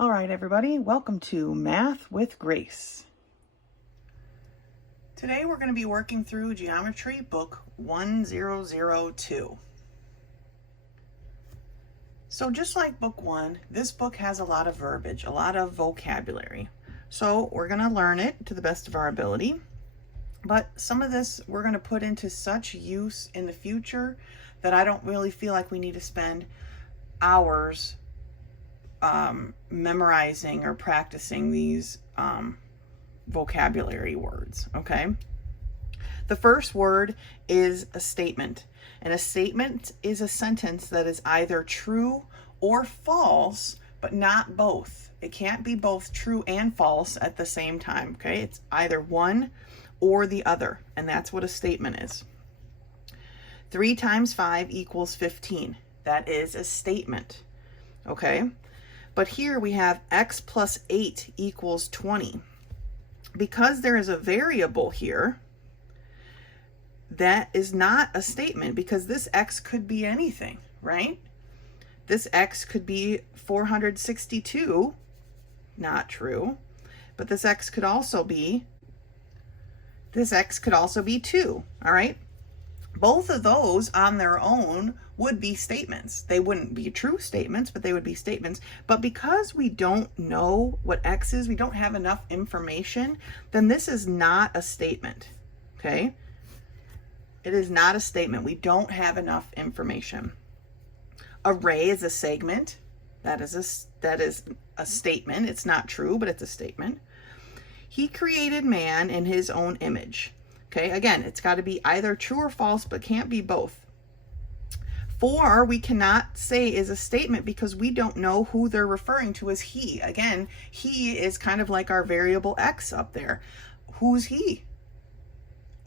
All right, everybody, welcome to Math with Grace. Today we're going to be working through Geometry Book 1002. So just like Book 1, this book has a lot of verbiage, a lot of vocabulary. So we're going to learn it to the best of our ability. But some of this we're going to put into such use in the future that I don't really feel like we need to spend hours memorizing or practicing these vocabulary words, okay? The first word is a statement, and a statement is a sentence that is either true or false, but not both. It can't be both true and false at the same time, okay? It's either one or the other, and that's what a statement is. 3 times 5 equals 15. That is a statement, okay? But here we have x plus 8 equals 20. Because there is a variable here, that is not a statement because this x could be anything, right? This x could be 462, not true. But this x could also be 2, all right? Both of those on their own would be statements. They wouldn't be true statements, but they would be statements. But because we don't know what x is, we don't have enough information, then this is not a statement, okay? It is not a statement. We don't have enough information. Array is a segment. That is a statement. It's not true, but it's a statement. He created man in his own image. Okay, again, it's got to be either true or false, but can't be both. 4, we cannot say is a statement because we don't know who they're referring to as he. Again, he is kind of like our variable x up there. Who's he?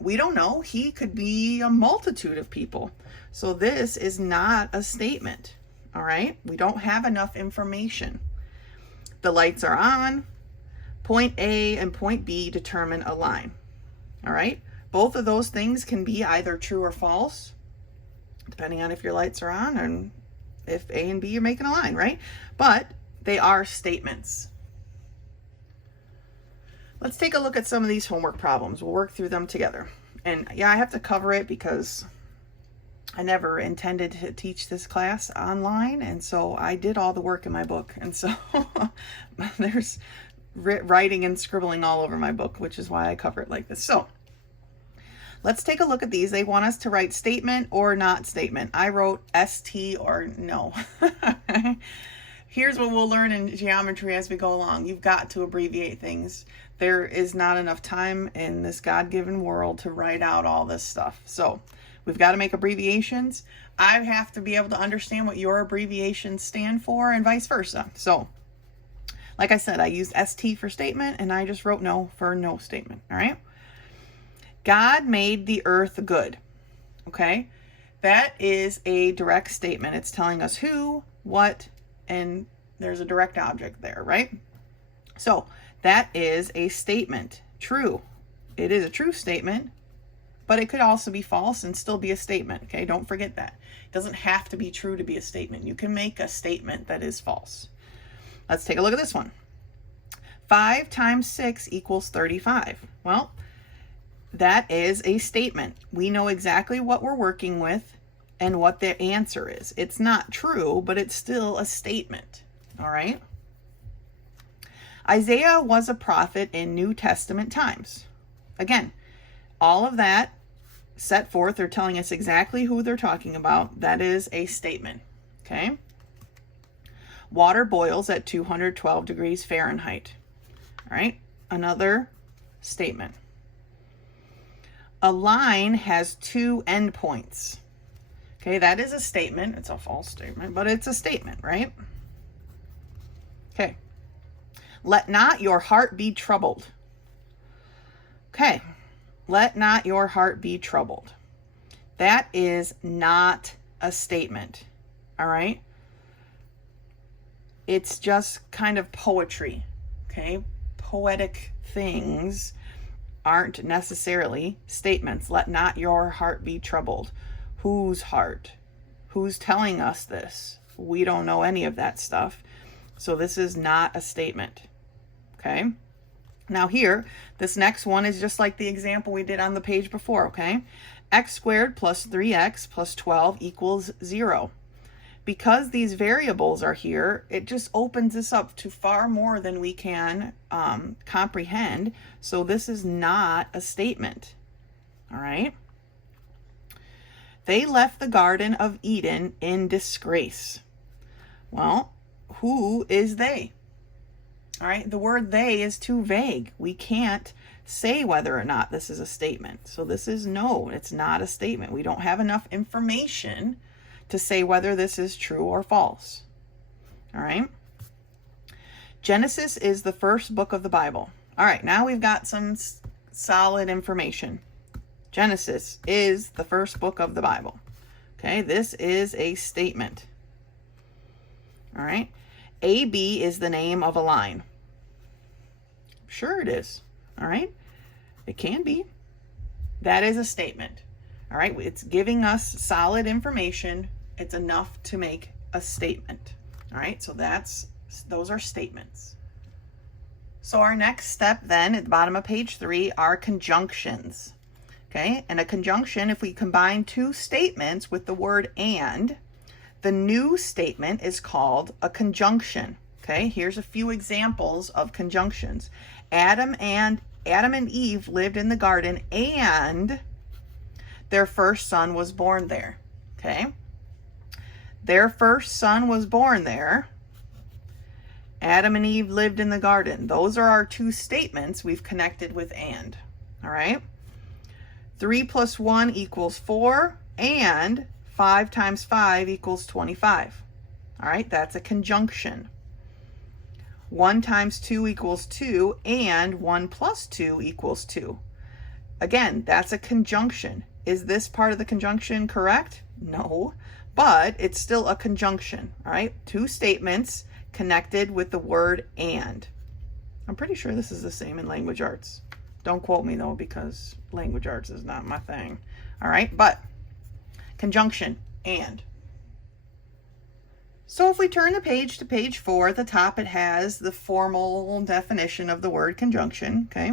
We don't know. He could be a multitude of people. So this is not a statement, all right? We don't have enough information. The lights are on. Point A and point B determine a line, all right? Both of those things can be either true or false, depending on if your lights are on and if A and B are making a line, right? But they are statements. Let's take a look at some of these homework problems. We'll work through them together. And yeah, I have to cover it because I never intended to teach this class online, and so I did all the work in my book. And so there's writing and scribbling all over my book, which is why I cover it like this. So let's take a look at these. They want us to write statement or not statement. I wrote ST or no. Here's what we'll learn in geometry as we go along. You've got to abbreviate things. There is not enough time in this God-given world to write out all this stuff. So we've got to make abbreviations. I have to be able to understand what your abbreviations stand for and vice versa. So like I said, I used ST for statement and I just wrote no for no statement, all right? God made the earth good, okay? That is a direct statement. It's telling us who, what, and there's a direct object there, right? So that is a statement, true. It is a true statement, but it could also be false and still be a statement, okay? Don't forget that. It doesn't have to be true to be a statement. You can make a statement that is false. Let's take a look at this one. 5 times 6 equals 35. Well, that is a statement. We know exactly what we're working with and what the answer is. It's not true, but it's still a statement, all right? Isaiah was a prophet in New Testament times. Again, all of that set forth, they're telling us exactly who they're talking about. That is a statement, okay? Water boils at 212 degrees Fahrenheit, all right? Another statement. A line has 2 endpoints. Okay, that is a statement. It's a false statement, but it's a statement, right? Okay. Let not your heart be troubled. Okay. Let not your heart be troubled. That is not a statement. All right? It's just kind of poetry. Okay? Poetic things aren't necessarily statements. Let not your heart be troubled. Whose heart? Who's telling us this? We don't know any of that stuff. So this is not a statement. Okay. Now here, this next one is just like the example we did on the page before. Okay. X squared plus 3x plus 12 equals 0. Because these variables are here, it just opens this up to far more than we can comprehend. So this is not a statement. All right. They left the Garden of Eden in disgrace. Well, who is they? All right. The word they is too vague. We can't say whether or not this is a statement. So this is no, it's not a statement. We don't have enough information to say whether this is true or false. All right. Genesis is the first book of the Bible. All right, now we've got some solid information. Genesis is the first book of the Bible. Okay, this is a statement. All right. AB is the name of a line. Sure it is. All right. It can be. That is a statement. All right. It's giving us solid information. It's enough to make a statement. All right. So those are statements. So our next step then at the bottom of page 3 are conjunctions. Okay. And a conjunction, if we combine two statements with the word and, the new statement is called a conjunction. Okay. Here's a few examples of conjunctions. Adam and Eve lived in the garden and their first son was born there. Okay. Their first son was born there. Adam and Eve lived in the garden. Those are our two statements we've connected with and. All right. 3 plus 1 equals 4 and 5 times 5 equals 25. All right. That's a conjunction. 1 times 2 equals 2 and 1 plus 2 equals 2. Again, that's a conjunction. Is this part of the conjunction correct? No, but it's still a conjunction. All right. Two statements connected with the word and. I'm pretty sure this is the same in language arts. Don't quote me though, because language arts is not my thing. All right. But conjunction and. So if we turn the page to page 4, at the top it has the formal definition of the word conjunction. Okay.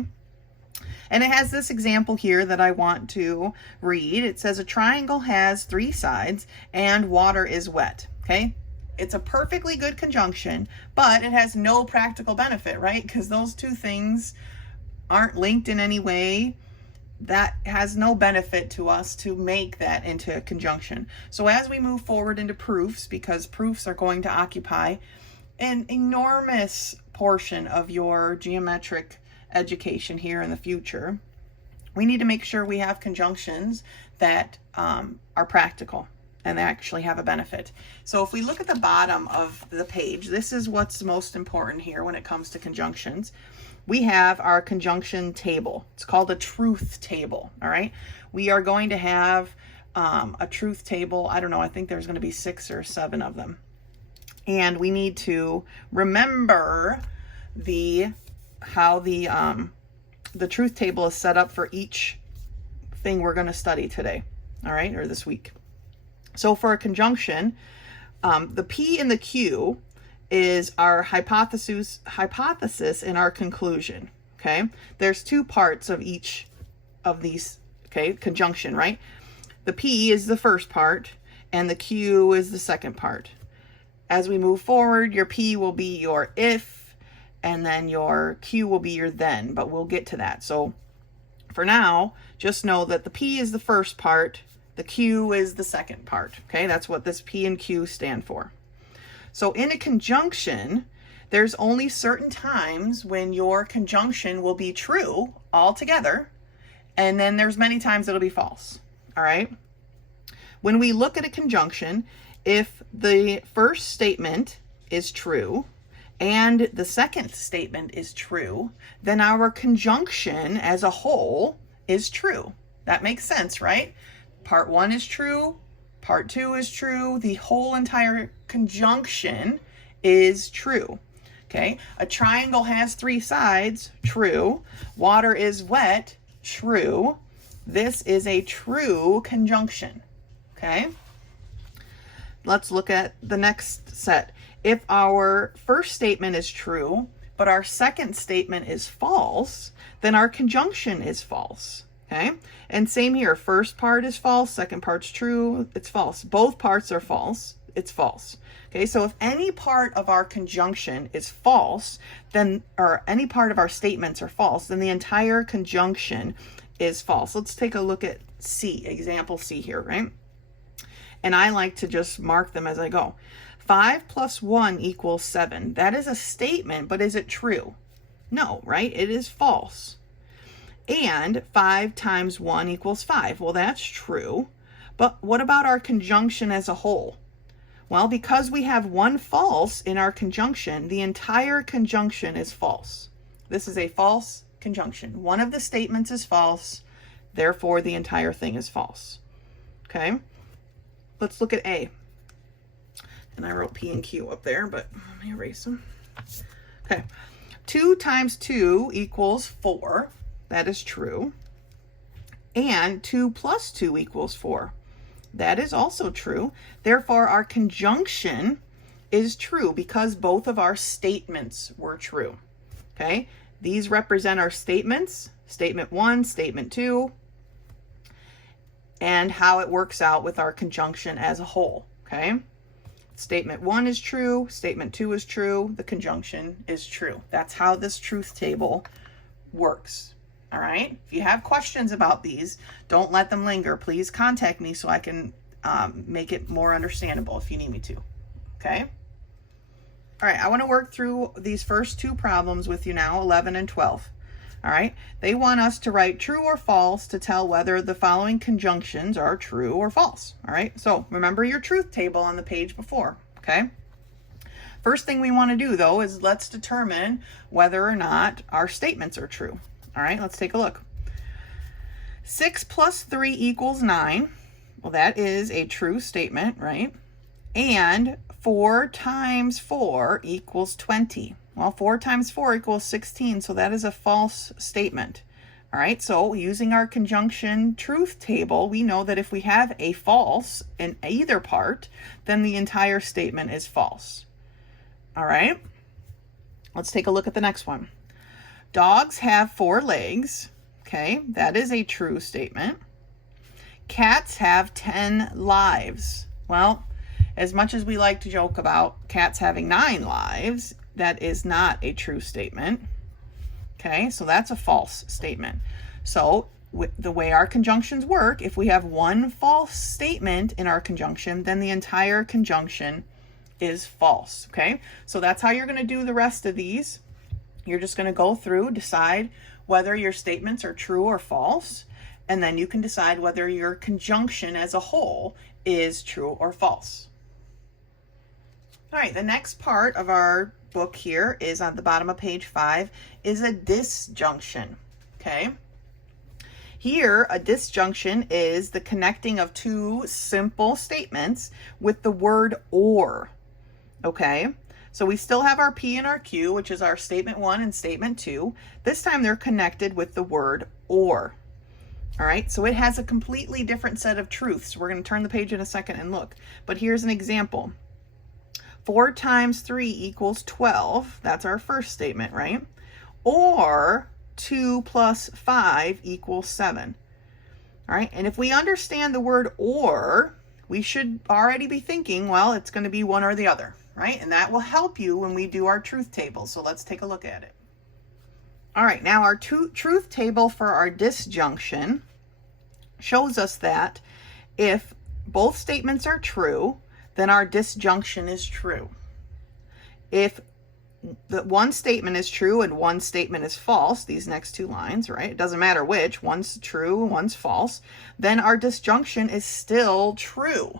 And it has this example here that I want to read. It says a triangle has 3 sides and water is wet. Okay. It's a perfectly good conjunction, but it has no practical benefit, right? Because those two things aren't linked in any way. That has no benefit to us to make that into a conjunction. So as we move forward into proofs, because proofs are going to occupy an enormous portion of your geometric education here in the future, we need to make sure we have conjunctions that are practical and they actually have a benefit. So if we look at the bottom of the page, this is what's most important here when it comes to conjunctions. We have our conjunction table. It's called a truth table. All right. We are going to have a truth table. I don't know. I think there's going to be 6 or 7 of them. And we need to remember how the truth table is set up for each thing we're going to study today. All right. Or this week. So for a conjunction, the P and the Q is our hypothesis and our conclusion. Okay. There's 2 parts of each of these. Okay. Conjunction, right? The P is the first part and the Q is the second part. As we move forward, your P will be your if, and then your Q will be your then, but we'll get to that. So for now, just know that the P is the first part, the Q is the second part. Okay. That's what this P and Q stand for. So in a conjunction, there's only certain times when your conjunction will be true altogether, and then there's many times it'll be false. All right. When we look at a conjunction, if the first statement is true and the second statement is true, then our conjunction as a whole is true. That makes sense, right? Part 1 is true. Part 2 is true. The whole entire conjunction is true. Okay. A triangle has 3 sides. True. Water is wet. True. This is a true conjunction. Okay. Let's look at the next set. If our first statement is true, but our second statement is false, then our conjunction is false. Okay? And same here. First part is false, second part's true, it's false. Both parts are false, it's false. Okay, so if any part of our conjunction is false, then, or any part of our statements are false, then the entire conjunction is false. Let's take a look at C, example C here, right? And I like to just mark them as I go. 5 plus 1 equals 7. That is a statement, but is it true? No, right? It is false. And 5 times 1 equals 5. Well, that's true. But what about our conjunction as a whole? Well, because we have one false in our conjunction, the entire conjunction is false. This is a false conjunction. One of the statements is false, therefore the entire thing is false. Okay? Let's look at A. And I wrote P and Q up there, but let me erase them. Okay. 2 times 2 equals 4. That is true. And 2 plus 2 equals 4. That is also true. Therefore, our conjunction is true because both of our statements were true. Okay? These represent our statements. Statement 1, statement 2, and how it works out with our conjunction as a whole. Okay? Statement 1 is true, statement 2 is true, the conjunction is true. That's how this truth table works. All right? If you have questions about these, don't let them linger. Please contact me so I can make it more understandable if you need me to. Okay? All right, I want to work through these first two problems with you now, 11 and 12. All right? They want us to write true or false to tell whether the following conjunctions are true or false. All right? So remember your truth table on the page before. Okay? First thing we want to do, though, is let's determine whether or not our statements are true. All right, let's take a look. 6 plus 3 equals 9. Well, that is a true statement, right? And 4 times 4 equals 20. Well, 4 times 4 equals 16, so that is a false statement. All right, so using our conjunction truth table, we know that if we have a false in either part, then the entire statement is false. All right, let's take a look at the next one. Dogs have 4 legs. Okay, that is a true statement. Cats have 10 lives. Well, as much as we like to joke about cats having 9 lives, that is not a true statement. Okay, so that's a false statement. So with the way our conjunctions work, if we have one false statement in our conjunction, then the entire conjunction is false. Okay, so that's how you're going to do the rest of these. You're just going to go through, decide whether your statements are true or false, and then you can decide whether your conjunction as a whole is true or false. All right, the next part of our book here is on the bottom of page 5, is a disjunction. Okay? Here, a disjunction is the connecting of two simple statements with the word or. Okay? So we still have our P and our Q, which is our statement 1 and statement 2. This time they're connected with the word or. All right, so it has a completely different set of truths. We're going to turn the page in a second and look. But here's an example. 4 times 3 equals 12. That's our first statement, right? Or 2 plus 5 equals 7. All right, and if we understand the word or, we should already be thinking, well, it's going to be one or the other. Right? And that will help you when we do our truth table. So let's take a look at it. All right, now our truth table for our disjunction shows us that if both statements are true, then our disjunction is true. If the one statement is true and one statement is false, these next two lines, right? It doesn't matter which, one's true, one's false, then our disjunction is still true.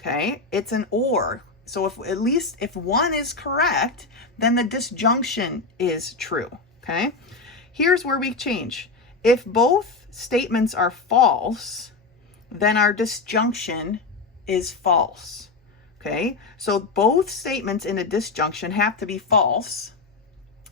Okay? It's an or. So at least if one is correct, then the disjunction is true, okay? Here's where we change. If both statements are false, then our disjunction is false, okay? So both statements in a disjunction have to be false,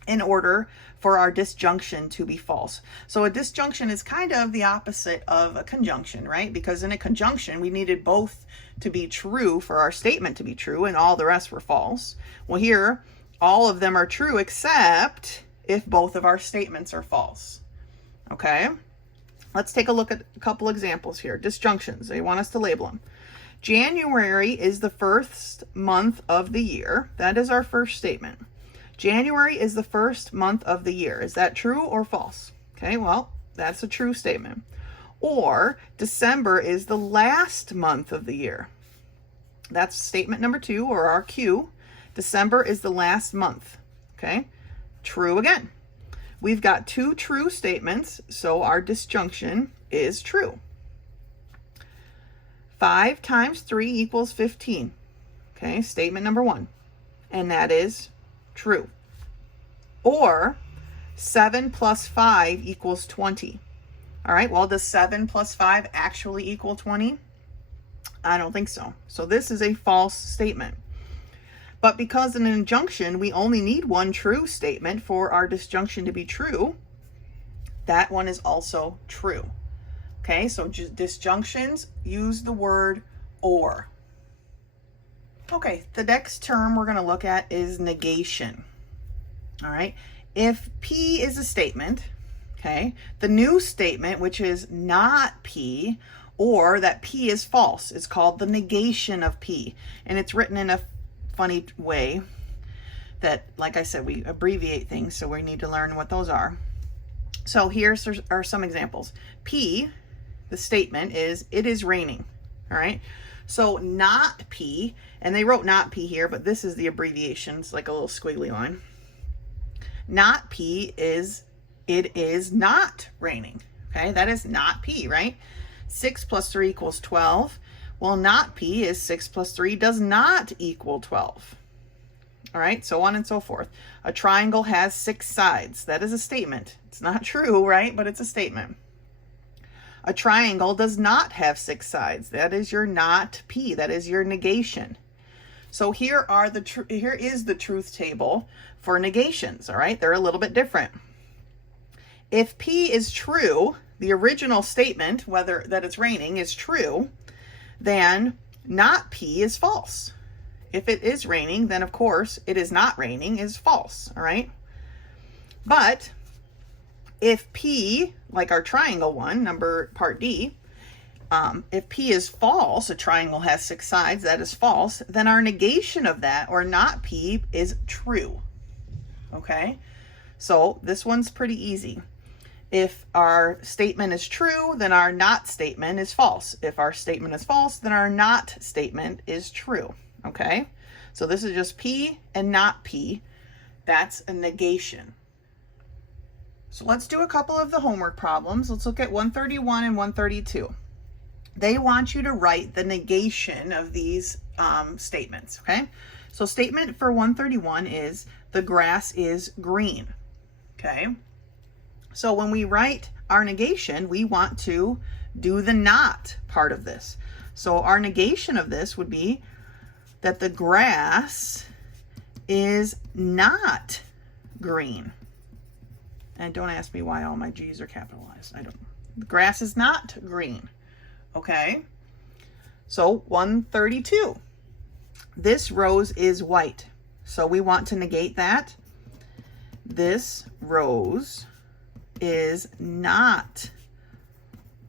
in order for our disjunction to be false. So a disjunction is kind of the opposite of a conjunction, right? Because in a conjunction, we needed both to be true for our statement to be true, and all the rest were false. Well, here, all of them are true except if both of our statements are false. Okay? Let's take a look at a couple examples here. Disjunctions. They want us to label them. January is the first month of the year. That is our first statement. January is the first month of the year. Is that true or false? Okay, well, that's a true statement. Or December is the last month of the year. That's statement number 2, or our cue. December is the last month. Okay, true again. We've got 2 true statements, so our disjunction is true. 5 times 3 equals 15. Okay, statement number 1. And that is true. Or 7 plus 5 equals 20. All right, well, does 7 plus 5 actually equal 20? I don't think so. So this is a false statement. But because in an injunction, we only need one true statement for our disjunction to be true, that one is also true. Okay, so disjunctions use the word or. Okay, the next term we're going to look at is negation. All right, if P is a statement, okay, the new statement, which is not P, or that P is false, is called the negation of P. And it's written in a funny way that, like I said, we abbreviate things, so we need to learn what those are. So here are some examples. P, the statement is, it is raining. All right, so not P, and they wrote not P here, but this is the abbreviation. It's like a little squiggly line. Not P is, it is not raining. Okay, that is not P, right? 6 plus 3 equals 12. Well, not P is 6 plus 3 does not equal 12. All right, so on and so forth. A triangle has 6 sides. That is a statement. It's not true, right? But it's a statement. A triangle does not have 6 sides. That is your not P. That is your negation. So here is the truth table for negations, all right? They're a little bit different. If P is true, the original statement, whether that it's raining, is true, then not P is false. If it is raining, then of course it is not raining is false, all right? But if P, like our triangle one, part D, if P is false, a triangle has 6 sides, that is false, then our negation of that, or not P, is true. Okay? So this one's pretty easy. If our statement is true, then our not statement is false. If our statement is false, then our not statement is true. Okay? So this is just P and not P. That's a negation. So let's do a couple of the homework problems. Let's look at 131 and 132. They want you to write the negation of these statements, okay? So statement for 131 is, the grass is green, okay? So when we write our negation, we want to do the not part of this. So our negation of this would be that the grass is not green. And don't ask me why all my G's are capitalized. I don't. The grass is not green. Okay. So 132. This rose is white. So we want to negate that. This rose is not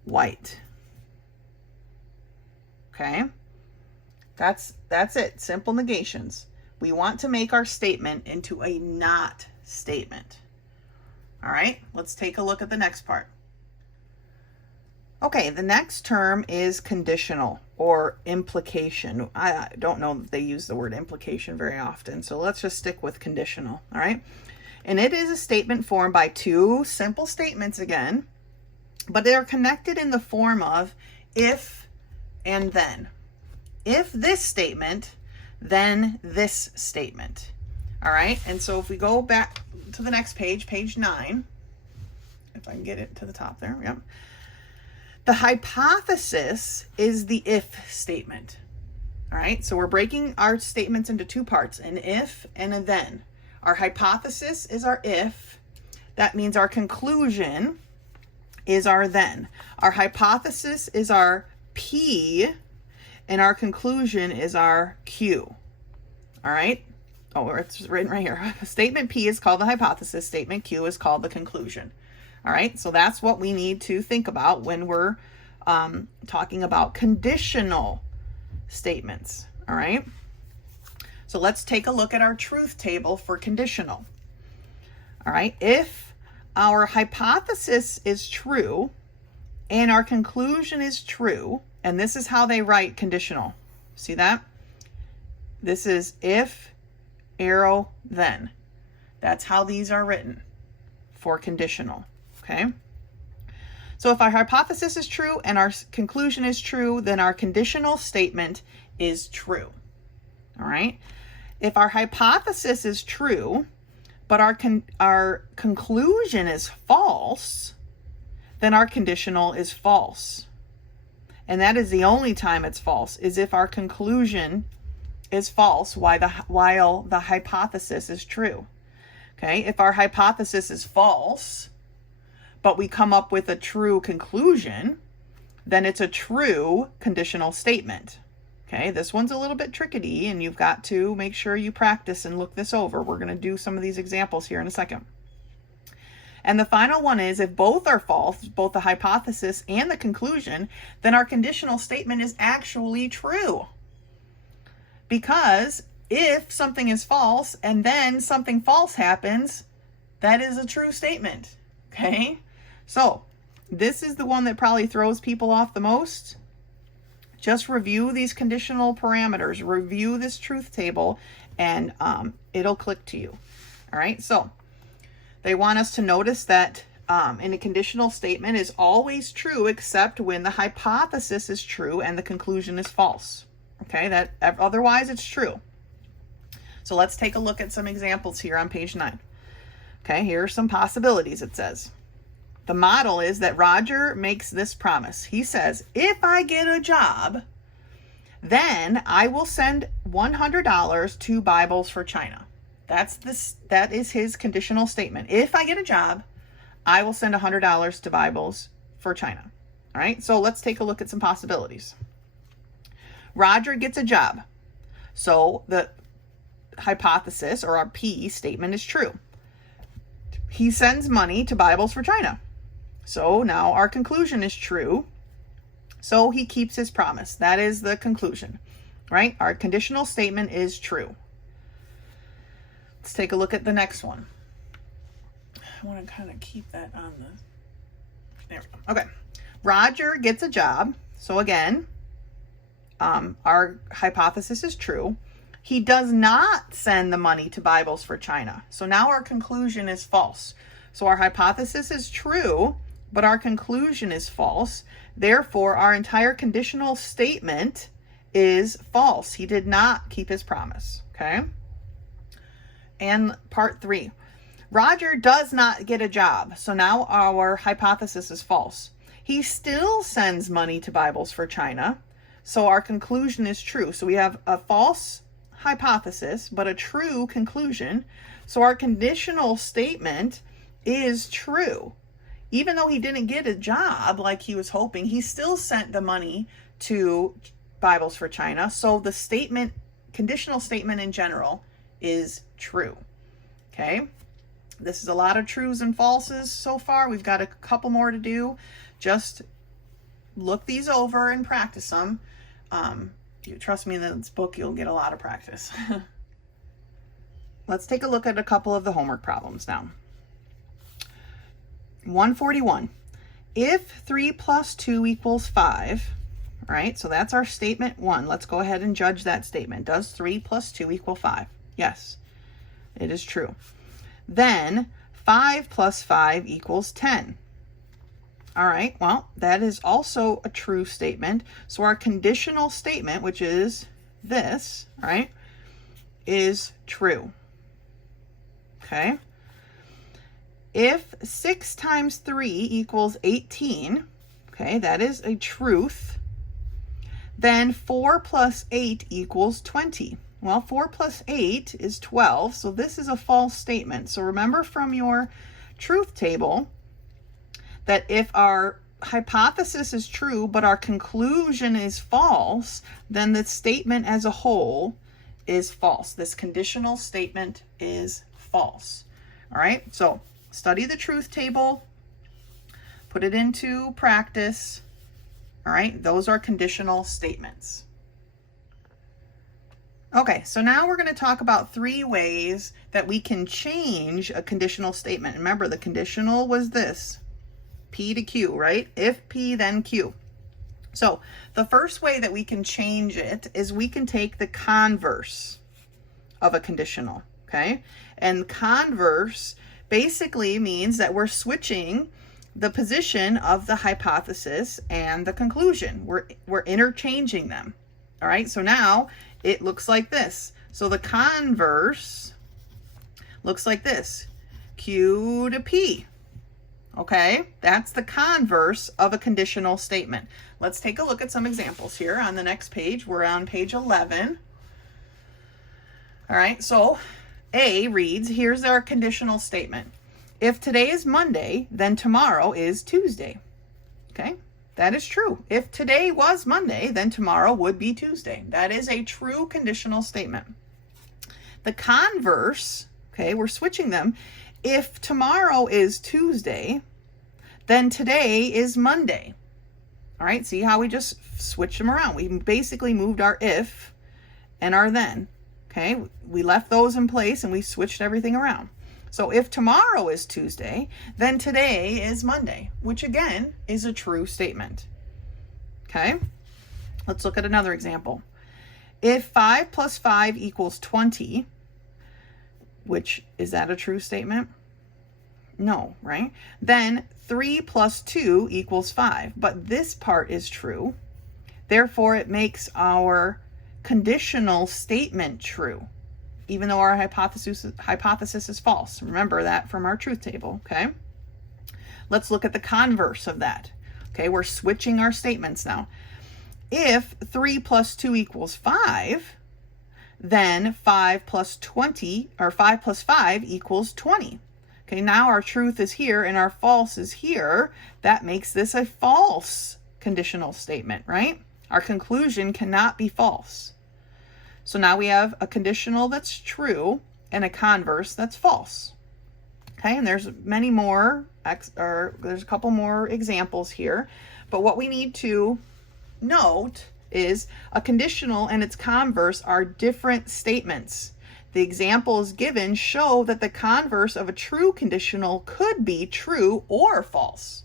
white. Okay. That's it. Simple negations. We want to make our statement into a not statement. All right, let's take a look at the next part. Okay, the next term is conditional or implication. I don't know that they use the word implication very often, so let's just stick with conditional, all right? And it is a statement formed by 2 simple statements again, but they are connected in the form of if and then. If this statement, then this statement. All right, and so if we go back to the next page, page 9, if I can get it to the top there, yep. The hypothesis is the if statement. All right, so we're breaking our statements into 2 parts, an if and a then. Our hypothesis is our if. That means our conclusion is our then. Our hypothesis is our P, and our conclusion is our Q. All right? Oh, it's written right here. Statement P is called the hypothesis. Statement Q is called the conclusion. All right? So that's what we need to think about when we're talking about conditional statements. All right? So let's take a look at our truth table for conditional. All right? If our hypothesis is true and our conclusion is true, and this is how they write conditional. See that? This is if, arrow, then. That's how these are written for conditional. Okay? So if our hypothesis is true and our conclusion is true, then our conditional statement is true. All right? If our hypothesis is true, but our conclusion is false, then our conditional is false. And that is the only time it's false, is if our conclusion is false while the hypothesis is true. Okay? If our hypothesis is false, but we come up with a true conclusion, then it's a true conditional statement. Okay, this one's a little bit tricky, and you've got to make sure you practice and look this over. We're going to do some of these examples here in a second. And the final one is if both are false, both the hypothesis and the conclusion, then our conditional statement is actually true. Because if something is false and then something false happens, that is a true statement. Okay? So, this is the one that probably throws people off the most. Just review these conditional parameters, review this truth table, and it'll click to you. All right, so they want us to notice that in a conditional statement is always true except when the hypothesis is true and the conclusion is false. Okay, that otherwise it's true. So let's take a look at some examples here on page 9. Okay, here are some possibilities, it says. The model is that Roger makes this promise. He says, if I get a job, then I will send $100 to Bibles for China. That is his conditional statement. If I get a job, I will send $100 to Bibles for China. All right, so let's take a look at some possibilities. Roger gets a job. So the hypothesis, or our P statement, is true. He sends money to Bibles for China. So now our conclusion is true. So he keeps his promise. That is the conclusion, right? Our conditional statement is true. Let's take a look at the next one. I want to kind of keep that on the... There we go. Okay. Roger gets a job. So again, our hypothesis is true. He does not send the money to Bibles for China. So now our conclusion is false. So our hypothesis is true, but our conclusion is false. Therefore, our entire conditional statement is false. He did not keep his promise. Okay? And part 3. Roger does not get a job. So now our hypothesis is false. He still sends money to Bibles for China. So our conclusion is true. So we have a false hypothesis, but a true conclusion. So our conditional statement is true. Even though he didn't get a job like he was hoping, he still sent the money to Bibles for China. So the statement, conditional statement in general, is true. Okay? This is a lot of trues and falses so far. We've got a couple more to do. Just look these over and practice them. You trust me, in this book you'll get a lot of practice. Let's take a look at a couple of the homework problems now. 141. If 3 plus 2 equals 5, all right, so that's our statement 1. Let's go ahead and judge that statement. Does 3 plus 2 equal 5? Yes, it is true. Then 5 plus 5 equals 10. All right, well, that is also a true statement. So our conditional statement, which is this, right, is true. Okay. If 6 times 3 equals 18, okay, that is a truth, then 4 plus 8 equals 20. Well, 4 plus 8 is 12, so this is a false statement. So remember from your truth table that if our hypothesis is true, but our conclusion is false, then the statement as a whole is false. This conditional statement is false. All right, so study the truth table, put it into practice. All right, those are conditional statements. Okay, so now we're going to talk about 3 ways that we can change a conditional statement. Remember, the conditional was this, P to Q, right? If P, then Q. So the first way that we can change it is we can take the converse of a conditional, okay? And converse basically means that we're switching the position of the hypothesis and the conclusion. We're interchanging them. All right, so now it looks like this. So the converse looks like this, Q to P. Okay, that's the converse of a conditional statement. Let's take a look at some examples here on the next page. We're on page 11. All right, so A reads, here's our conditional statement. If today is Monday, then tomorrow is Tuesday. Okay, that is true. If today was Monday, then tomorrow would be Tuesday. That is a true conditional statement. The converse, okay, we're switching them. If tomorrow is Tuesday, then today is Monday. All right, see how we just switched them around. We basically moved our if and our then. Okay, we left those in place and we switched everything around. So if tomorrow is Tuesday, then today is Monday, which again is a true statement. Okay, let's look at another example. If 5 plus 5 equals 20, which is that a true statement? No, right? Then 3 plus 2 equals 5, but this part is true. Therefore, it makes our conditional statement true, even though our hypothesis is false. Remember that from our truth table, okay? Let's look at the converse of that. Okay, we're switching our statements now. If 3 plus 2 equals 5, then 5 plus 20, or 5 plus 5 equals 20. Okay, now our truth is here and our false is here. That makes this a false conditional statement, right? Our conclusion cannot be false. So now we have a conditional that's true and a converse that's false. Okay, and there's many more, there's a couple more examples here. But what we need to note is a conditional and its converse are different statements. The examples given show that the converse of a true conditional could be true or false.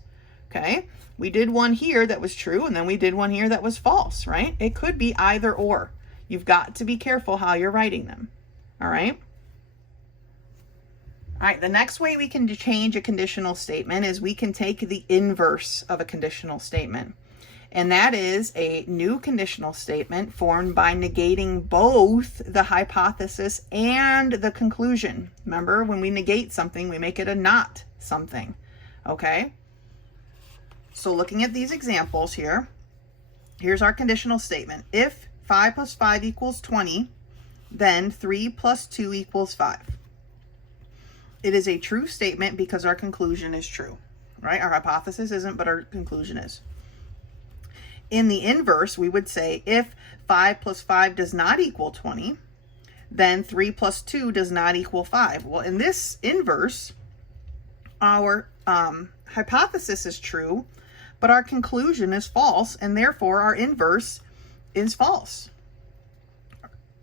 Okay, we did one here that was true and then we did one here that was false, right? It could be either or. You've got to be careful how you're writing them. All right. All right, the next way we can change a conditional statement is we can take the inverse of a conditional statement. And that is a new conditional statement formed by negating both the hypothesis and the conclusion. Remember, when we negate something, we make it a not something. Okay? So looking at these examples here, here's our conditional statement. If 5 plus 5 equals 20, then 3 plus 2 equals 5. It is a true statement because our conclusion is true, right? Our hypothesis isn't, but our conclusion is. In the inverse, we would say if 5 plus 5 does not equal 20, then 3 plus 2 does not equal 5. Well, in this inverse, our hypothesis is true, but our conclusion is false, and therefore our inverse is false.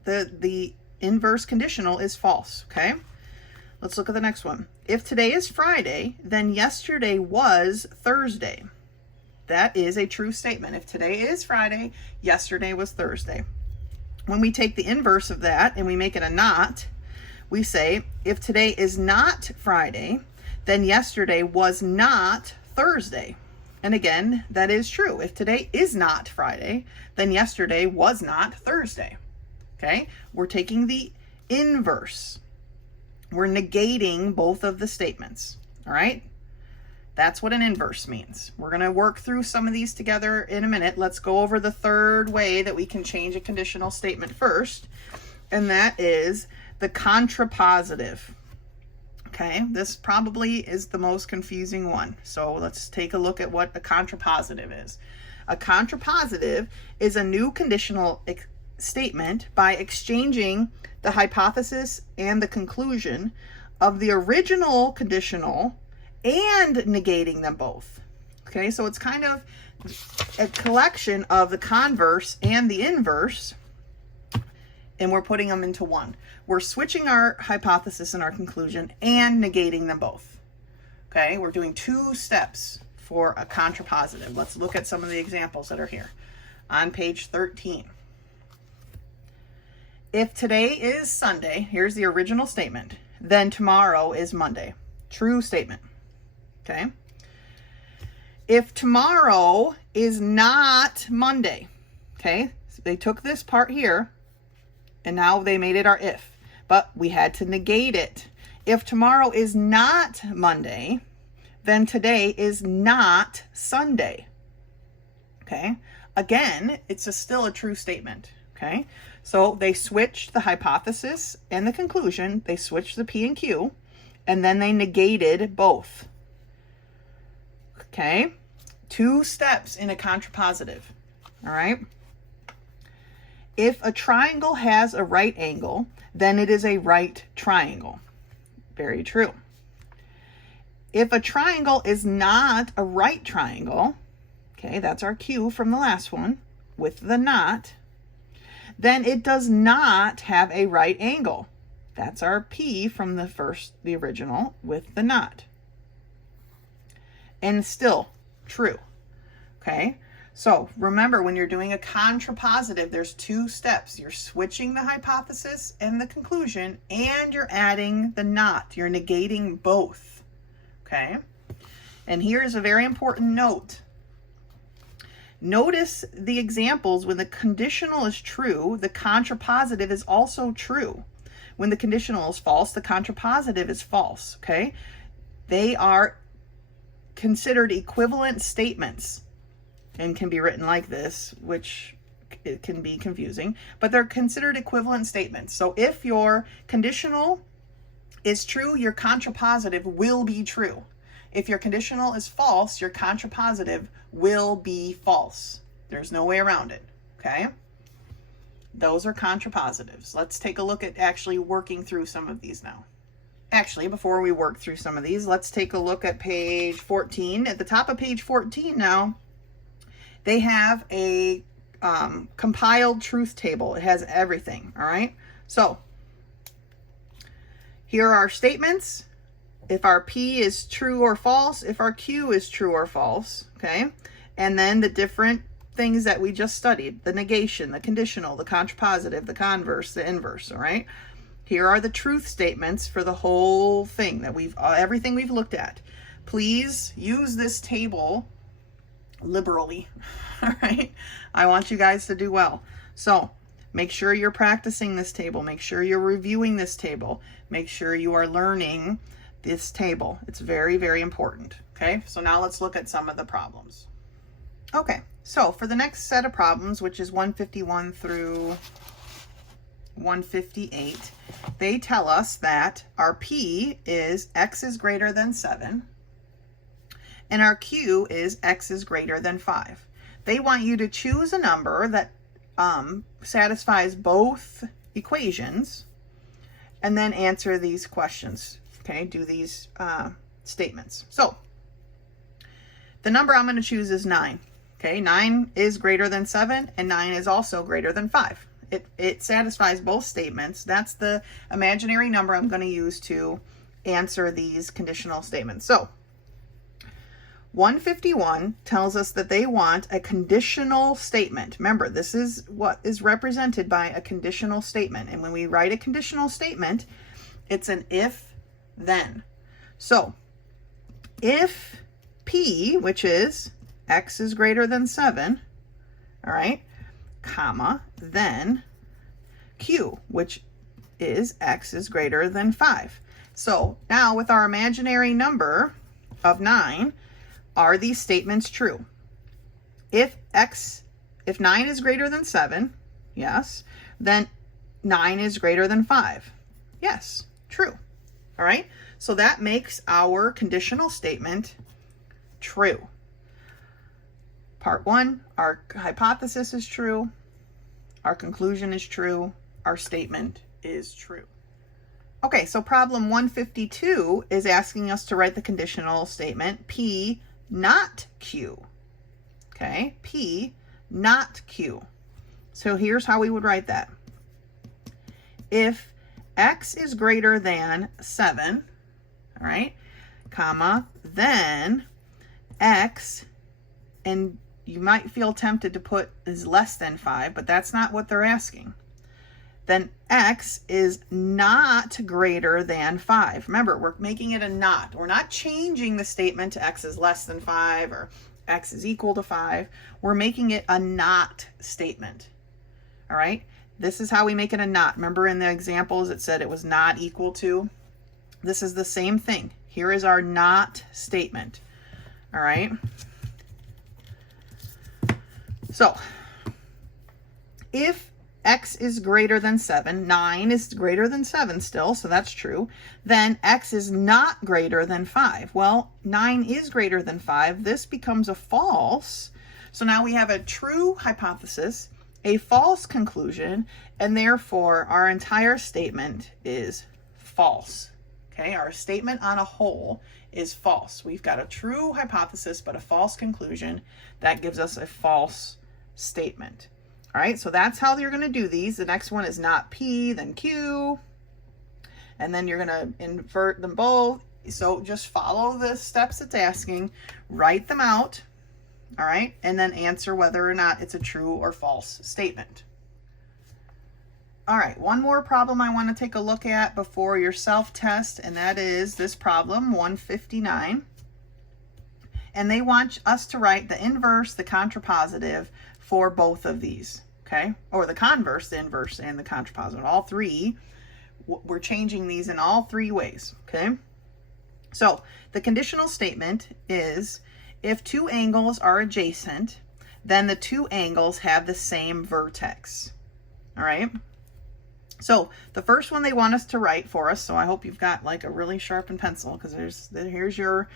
The inverse conditional is false, okay? Let's look at the next one. If today is Friday, then yesterday was Thursday. That is a true statement. If today is Friday, yesterday was Thursday. When we take the inverse of that and we make it a not, we say, if today is not Friday, then yesterday was not Thursday. And again, that is true. If today is not Friday, then yesterday was not Thursday. Okay? We're taking the inverse. We're negating both of the statements. All right? That's what an inverse means. We're going to work through some of these together in a minute. Let's go over the third way that we can change a conditional statement first. and that is the contrapositive. Okay, this probably is the most confusing one. So let's take a look at what a contrapositive is. A contrapositive is a new conditional statement by exchanging the hypothesis and the conclusion of the original conditional and negating them both. Okay, so it's kind of a collection of the converse and the inverse, and we're putting them into one. We're switching our hypothesis and our conclusion and negating them both. Okay, we're doing 2 steps for a contrapositive. Let's look at some of the examples that are here on page 13. If today is Sunday, here's the original statement, then tomorrow is Monday. True statement. Okay. If tomorrow is not Monday, okay, so they took this part here and now they made it our if, but we had to negate it. If tomorrow is not Monday, then today is not Sunday. Okay. Again, it's still a true statement. Okay. So they switched the hypothesis and the conclusion. They switched the P and Q, and then they negated both. Okay. 2 steps in a contrapositive. All right. If a triangle has a right angle, then it is a right triangle. Very true. If a triangle is not a right triangle, okay, that's our Q from the last one with the not, then it does not have a right angle. That's our P from the original with the not. And still true. Okay, so remember, when you're doing a contrapositive, there's 2 steps. You're switching the hypothesis and the conclusion, and you're adding the not. You're negating both. Okay, and here's a very important note. Notice the examples. When the conditional is true, the contrapositive is also true. When the conditional is false, the contrapositive is false. Okay, they are considered equivalent statements and can be written like this, which it can be confusing, but they're considered equivalent statements. So if your conditional is true, your contrapositive will be true. If your conditional is false, your contrapositive will be false. There's no way around it. Okay, those are contrapositives. Let's take a look at actually working through some of these now. Actually, before we work through some of these, let's take a look at page 14. At the top of page 14 now, they have a compiled truth table. It has everything, all right? So here are statements. If our P is true or false, if our Q is true or false, okay? And then the different things that we just studied, the negation, the conditional, the contrapositive, the converse, the inverse, all right? Here are the truth statements for the whole thing that everything we've looked at. Please use this table liberally, all right? I want you guys to do well. So make sure you're practicing this table. Make sure you're reviewing this table. Make sure you are learning this table. It's very, very important. Okay, so now let's look at some of the problems. Okay, so for the next set of problems, which is 151 through 158, they tell us that our P is X is greater than 7, and our Q is X is greater than 5. They want you to choose a number that satisfies both equations and then answer these questions. Okay, do these statements. So the number I'm going to choose is 9. Okay, 9 is greater than 7, and 9 is also greater than 5. It satisfies both statements. That's the imaginary number I'm going to use to answer these conditional statements. So 151 tells us that they want a conditional statement. Remember, this is what is represented by a conditional statement. And when we write a conditional statement, it's an if, then. So if P, which is X is greater than 7, all right, comma, then Q, which is X is greater than 5. So now with our imaginary number of 9, are these statements true? If 9 is greater than 7, yes, then 9 is greater than 5? Yes, true. All right, so that makes our conditional statement true. Part 1, our hypothesis is true, our conclusion is true, our statement is true. Okay, so problem 152 is asking us to write the conditional statement P not Q. Okay, P not Q. So here's how we would write that. If X is greater than 7, all right, comma, then X, and you might feel tempted to put is less than 5, but that's not what they're asking. Then X is not greater than 5. Remember, we're making it a not. We're not changing the statement to X is less than 5 or X is equal to 5. We're making it a not statement. All right? This is how we make it a not. Remember in the examples it said it was not equal to? This is the same thing. Here is our not statement. All right? So, if X is greater than 7, 9 is greater than 7 still, so that's true, then X is not greater than 5. Well, 9 is greater than 5. This becomes a false. So now we have a true hypothesis, a false conclusion, and therefore our entire statement is false. Okay, our statement on a whole is false. We've got a true hypothesis, but a false conclusion. That gives us a false statement. All right, so that's how you're going to do these. The next one is not P, then Q, and then you're going to invert them both. So just follow the steps it's asking, write them out, all right, and then answer whether or not it's a true or false statement. All right, one more problem I want to take a look at before your self-test, and that is this problem, 159. And they want us to write the inverse, the contrapositive for both of these, okay? Or the converse, the inverse, and the contrapositive. All three, we're changing these in all three ways, okay? So the conditional statement is, if two angles are adjacent, then the two angles have the same vertex, all right? So the first one they want us to write for us, so I hope you've got like a really sharpened pencil, because here's your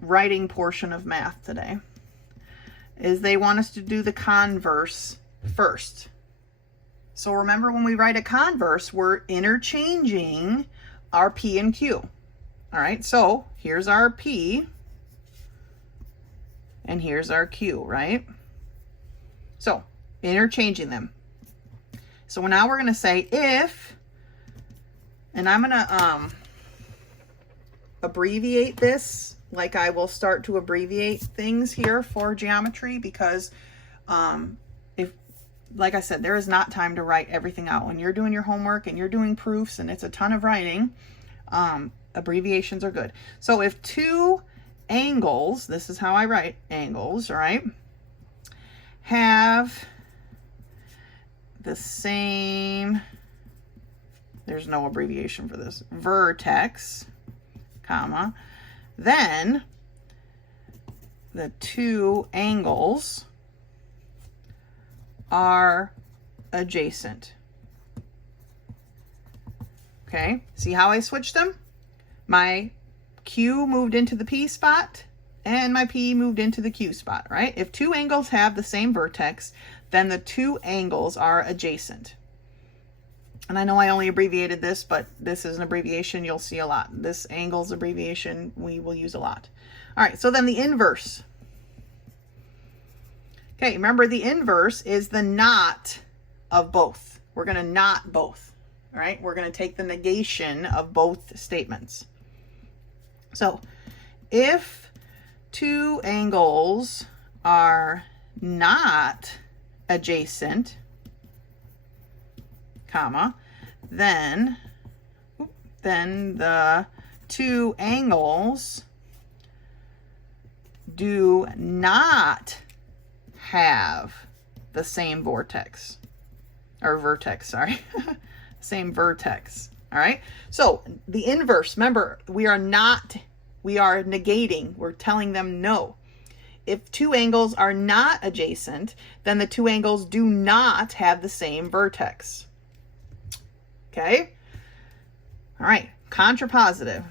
writing portion of math today, is they want us to do the converse first. So remember, when we write a converse, we're interchanging our P and Q. All right, so here's our P and here's our Q, right? So interchanging them. So now we're going to say if, and I'm going to abbreviate this, like I will start to abbreviate things here for geometry, because if, like I said, there is not time to write everything out. When you're doing your homework and you're doing proofs and it's a ton of writing, abbreviations are good. So if two angles, this is how I write angles, all right, have the same, there's no abbreviation for this, vertex, comma, then the two angles are adjacent. Okay, see how I switched them? My Q moved into the P spot and my P moved into the Q spot, right? If two angles have the same vertex, then the two angles are adjacent. And I know I only abbreviated this, but this is an abbreviation you'll see a lot. This angles abbreviation we will use a lot. All right, so then the inverse. Okay, remember the inverse is the not of both. We're going to not both, all right? We're going to take the negation of both statements. So if two angles are not adjacent, comma, then the two angles do not have the same vertex, same vertex. All right, so the inverse, remember, we are negating, we're telling them no. If two angles are not adjacent, then the two angles do not have the same vertex. Okay? All right, contrapositive.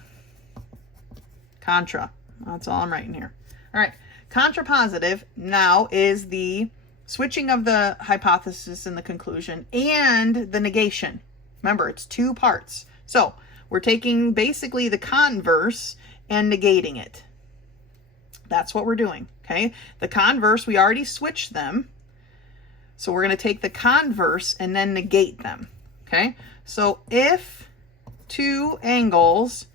Contra. That's all I'm writing here. All right, contrapositive now is the switching of the hypothesis and the conclusion and the negation. Remember, it's two parts. So we're taking basically the converse and negating it. That's what we're doing, okay? The converse, we already switched them. So we're going to take the converse and then negate them, okay? So if two angles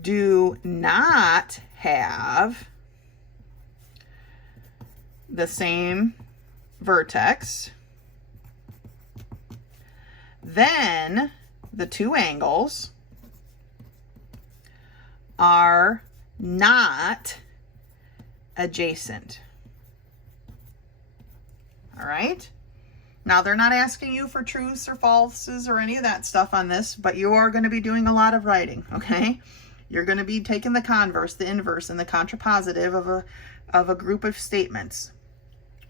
do not have the same vertex, then the two angles are not adjacent. All right? Now, they're not asking you for truths or falses or any of that stuff on this, but you are going to be doing a lot of writing, okay? You're going to be taking the converse, the inverse, and the contrapositive of a group of statements.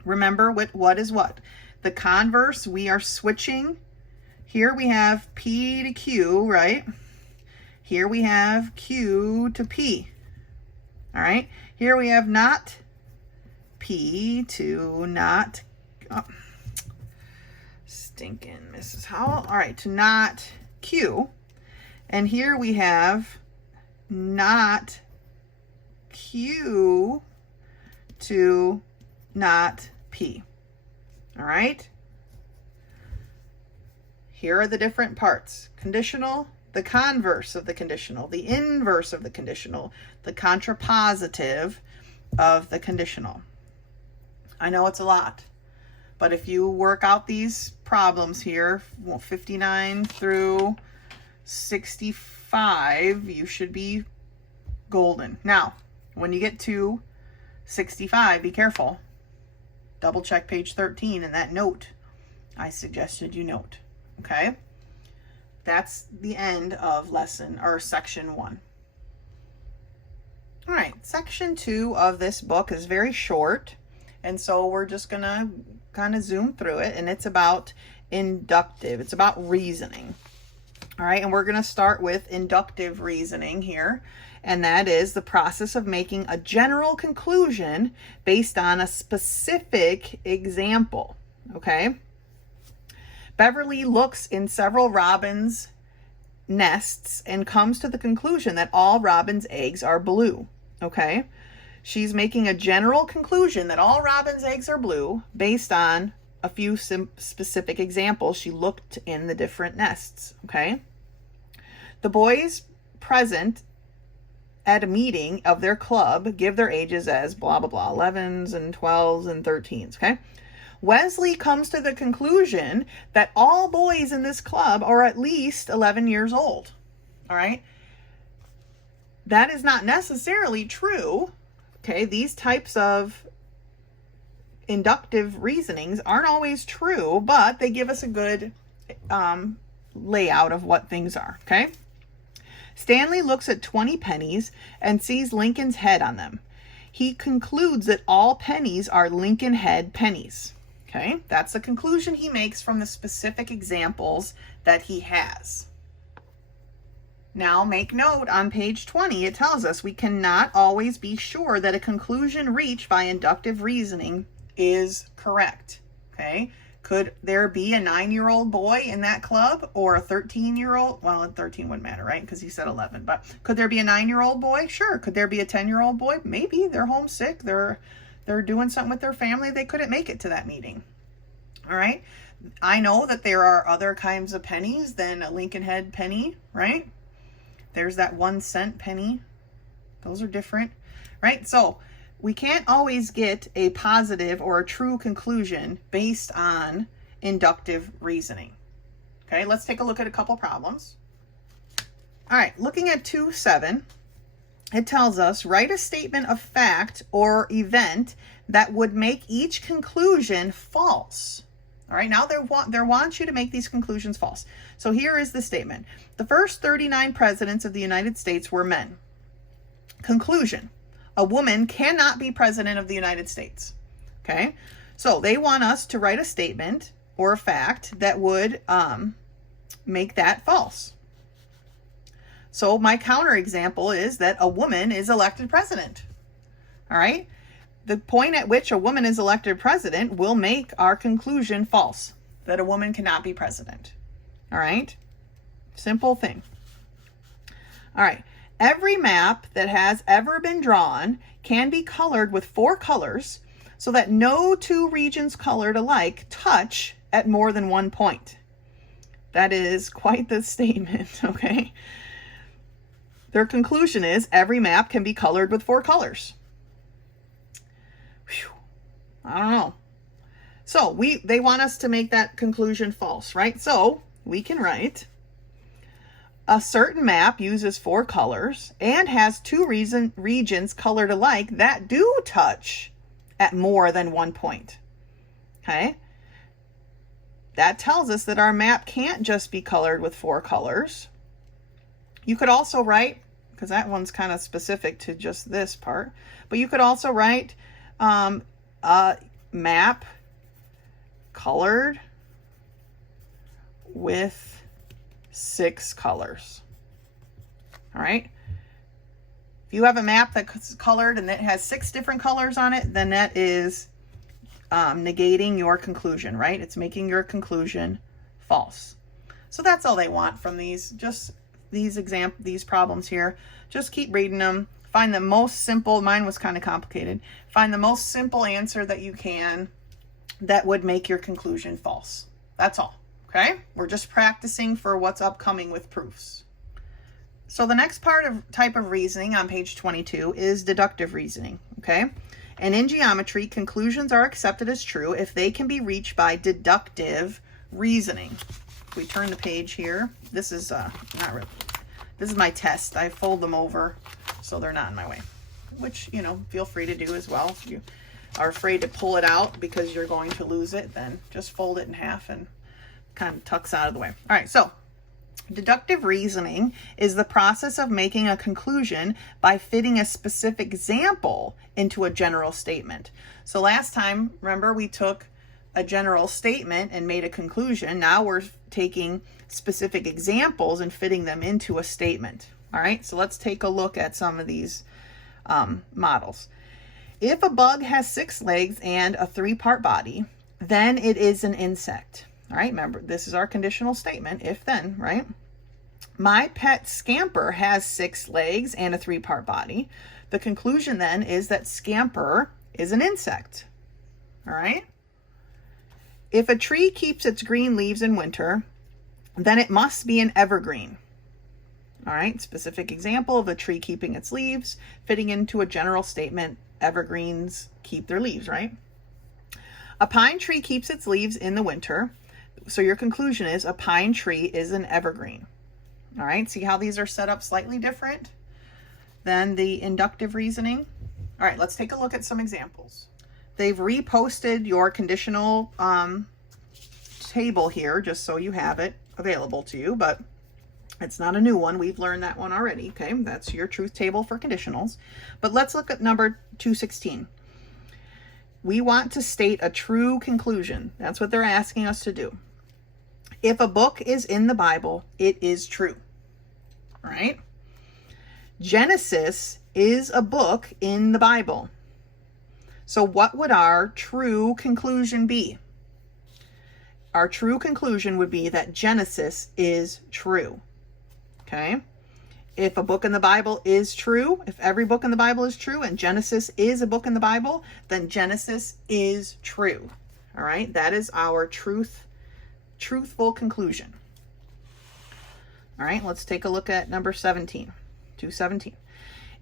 Remember what is what? The converse, we are switching. Here we have P to Q, right? Here we have Q to P. All right? Here we have not P to not... Oh, stinking Mrs. Howell. All right, to not Q. And here we have not Q to not P. All right? Here are the different parts. Conditional, the converse of the conditional, the inverse of the conditional, the contrapositive of the conditional. I know it's a lot, but if you work out these problems here, 59 through 65, you should be golden. Now, when you get to 65, be careful. Double check page 13 and that note I suggested you note. Okay? That's the end of section 1. All right, section 2 of this book is very short, and so we're just going to kind of zoom through it, and it's about inductive. It's about reasoning. All right, and we're going to start with inductive reasoning here, and that is the process of making a general conclusion based on a specific example. Okay? Beverly looks in several robins' nests and comes to the conclusion that all robins' eggs are blue. Okay? She's making a general conclusion that all robins' eggs are blue based on a few specific examples. She looked in the different nests. Okay? The boys present at a meeting of their club give their ages as blah, blah, blah, 11s and 12s and 13s. Okay? Wesley comes to the conclusion that all boys in this club are at least 11 years old. All right? That is not necessarily true. Okay? These types of inductive reasonings aren't always true, but they give us a good layout of what things are. Okay? Stanley looks at 20 pennies and sees Lincoln's head on them. He concludes that all pennies are Lincoln head pennies. Okay, that's the conclusion he makes from the specific examples that he has. Now make note on page 20, it tells us we cannot always be sure that a conclusion reached by inductive reasoning is correct. Okay, could there be a 9-year-old boy in that club or a 13-year-old? Well, 13 wouldn't matter, right? Because he said 11. But could there be a 9-year-old boy? Sure. Could there be a 10-year-old boy? Maybe. They're homesick. They're doing something with their family. They couldn't make it to that meeting. All right. I know that there are other kinds of pennies than a Lincoln head penny, right? There's that 1 cent penny. Those are different, right? So we can't always get a positive or a true conclusion based on inductive reasoning. Okay, let's take a look at a couple problems. All right, looking at 2.7, it tells us write a statement of fact or event that would make each conclusion false. All right, now they want you to make these conclusions false. So here is the statement. The first 39 presidents of the United States were men. Conclusion. A woman cannot be president of the United States. Okay, so they want us to write a statement or a fact that would make that false. So my counter example is that a woman is elected president. All right. The point at which a woman is elected president will make our conclusion false, that a woman cannot be president. All right. Simple thing. All right. Every map that has ever been drawn can be colored with 4 colors so that no 2 regions colored alike touch at more than 1 point. That is quite the statement, okay? Their conclusion is every map can be colored with 4 colors. Whew. I don't know. So they want us to make that conclusion false, right? So we can write a certain map uses 4 colors and has 2 regions colored alike that do touch at more than 1 point. Okay? That tells us that our map can't just be colored with 4 colors. You could also write, because that one's kind of specific to just this part, but you could also write a map colored with 6 colors. All right. If you have a map that's colored and it has 6 different colors on it, then that is negating your conclusion, right? It's making your conclusion false. So that's all they want from these, just these problems here. Just keep reading them. Find the most simple, mine was kind of complicated. Find the most simple answer that you can that would make your conclusion false. That's all, okay? We're just practicing for what's upcoming with proofs. So the next type of reasoning on page 22 is deductive reasoning, okay? And in geometry, conclusions are accepted as true if they can be reached by deductive reasoning. If we turn the page here, this is not really, this is my test. I fold them over so they're not in my way, which, you know, feel free to do as well. If you are afraid to pull it out because you're going to lose it, then just fold it in half and kind of tucks out of the way. All right, so deductive reasoning is the process of making a conclusion by fitting a specific example into a general statement. So last time, remember, we took a general statement and made a conclusion. Now we're taking specific examples and fitting them into a statement. All right, so let's take a look at some of these models. If a bug has 6 legs and a 3-part body, then it is an insect. All right, remember, this is our conditional statement, if then, right? My pet Scamper has 6 legs and a 3-part body. The conclusion then is that Scamper is an insect. All right? If a tree keeps its green leaves in winter, then it must be an evergreen. All right, specific example of a tree keeping its leaves, fitting into a general statement, evergreens keep their leaves, right? A pine tree keeps its leaves in the winter. So your conclusion is a pine tree is an evergreen. All right, see how these are set up slightly different than the inductive reasoning? All right, let's take a look at some examples. They've reposted your conditional table here just so you have it available to you, but it's not a new one. We've learned that one already, okay? That's your truth table for conditionals. But let's look at number 216. We want to state a true conclusion. That's what they're asking us to do. If a book is in the Bible, it is true. All right? Genesis is a book in the Bible. So what would our true conclusion be? Our true conclusion would be that Genesis is true. Okay? If a book in the Bible is true, if every book in the Bible is true and Genesis is a book in the Bible, then Genesis is true. All right? That is our truthful conclusion. All right, let's take a look at number 17, 217.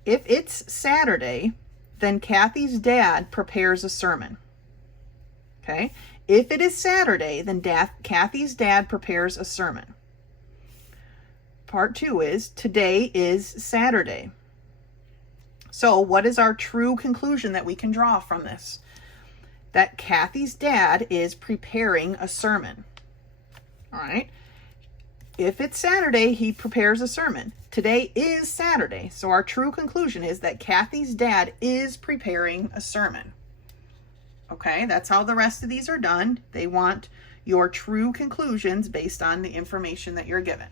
If it's Saturday, then Kathy's dad prepares a sermon. Okay? If it is Saturday, then Kathy's dad prepares a sermon. Part 2 is, today is Saturday. So what is our true conclusion that we can draw from this? That Kathy's dad is preparing a sermon. All right. If it's Saturday, he prepares a sermon. Today is Saturday. So our true conclusion is that Kathy's dad is preparing a sermon. Okay, that's how the rest of these are done. They want your true conclusions based on the information that you're given.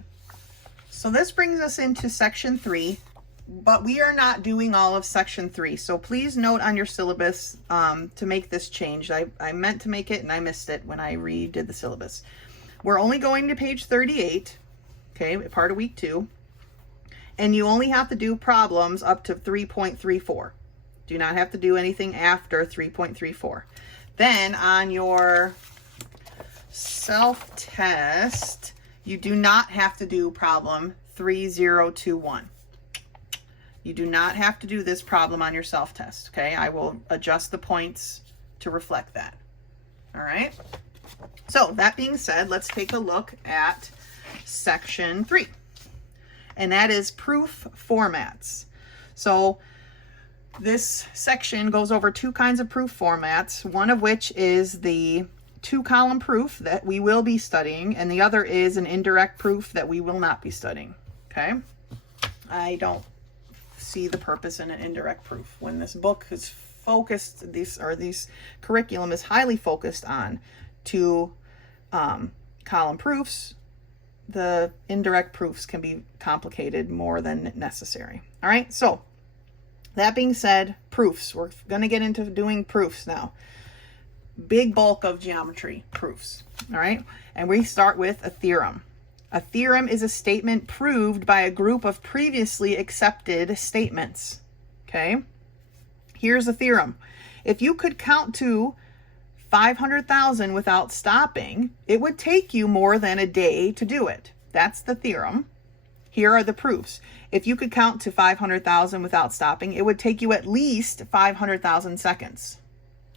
So this brings us into section 3, but we are not doing all of section 3. So please note on your syllabus to make this change. I meant to make it and I missed it when I redid the syllabus. We're only going to page 38, okay, part of week 2. And you only have to do problems up to 3.34. Do not have to do anything after 3.34. Then on your self-test, you do not have to do problem 3021. You do not have to do this problem on your self-test, okay? I will adjust the points to reflect that, all right? So that being said, let's take a look at section 3, and that is proof formats. So this section goes over 2 kinds of proof formats, one of which is the 2-column proof that we will be studying, and the other is an indirect proof that we will not be studying, okay? I don't see the purpose in an indirect proof when this book is focused, these curriculum is highly focused on 2-column proofs. The indirect proofs can be complicated more than necessary. All right, so that being said, proofs. We're going to get into doing proofs now. Big bulk of geometry proofs. All right, and we start with a theorem. A theorem is a statement proved by a group of previously accepted statements. Okay, here's a theorem. If you could count to 500,000 without stopping, it would take you more than a day to do it. That's the theorem. Here are the proofs. If you could count to 500,000 without stopping, it would take you at least 500,000 seconds.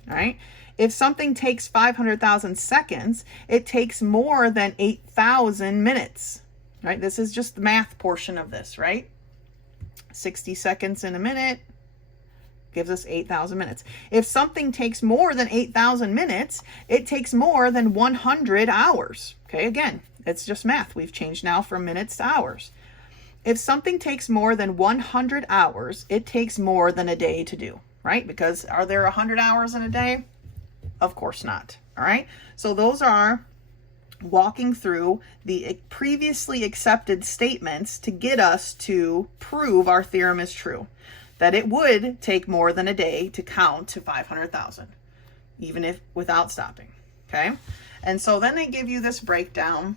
All right. If something takes 500,000 seconds, it takes more than 8,000 minutes. Right? This is just the math portion of this, right? 60 seconds in a minute gives us 8,000 minutes. If something takes more than 8,000 minutes, it takes more than 100 hours. Okay, again, it's just math. We've changed now from minutes to hours. If something takes more than 100 hours, it takes more than a day to do, right? Because are there 100 hours in a day? Of course not. All right. So those are walking through the previously accepted statements to get us to prove our theorem is true, that it would take more than a day to count to 500,000, even if without stopping. Okay. And so then they give you this breakdown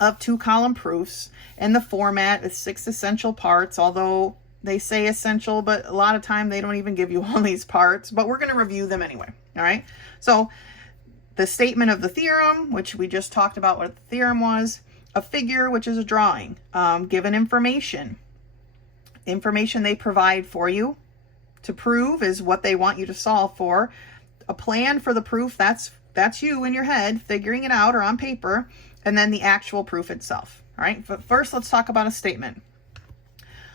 of 2-column proofs, and the format is 6 essential parts, although they say essential, but a lot of time they don't even give you all these parts, but we're going to review them anyway. All right. So the statement of the theorem, which we just talked about what the theorem was, a figure, which is a drawing, given information they provide for you to prove is what they want you to solve for. A plan for the proof, that's you in your head figuring it out or on paper, and then the actual proof itself. All right, but first let's talk about a statement.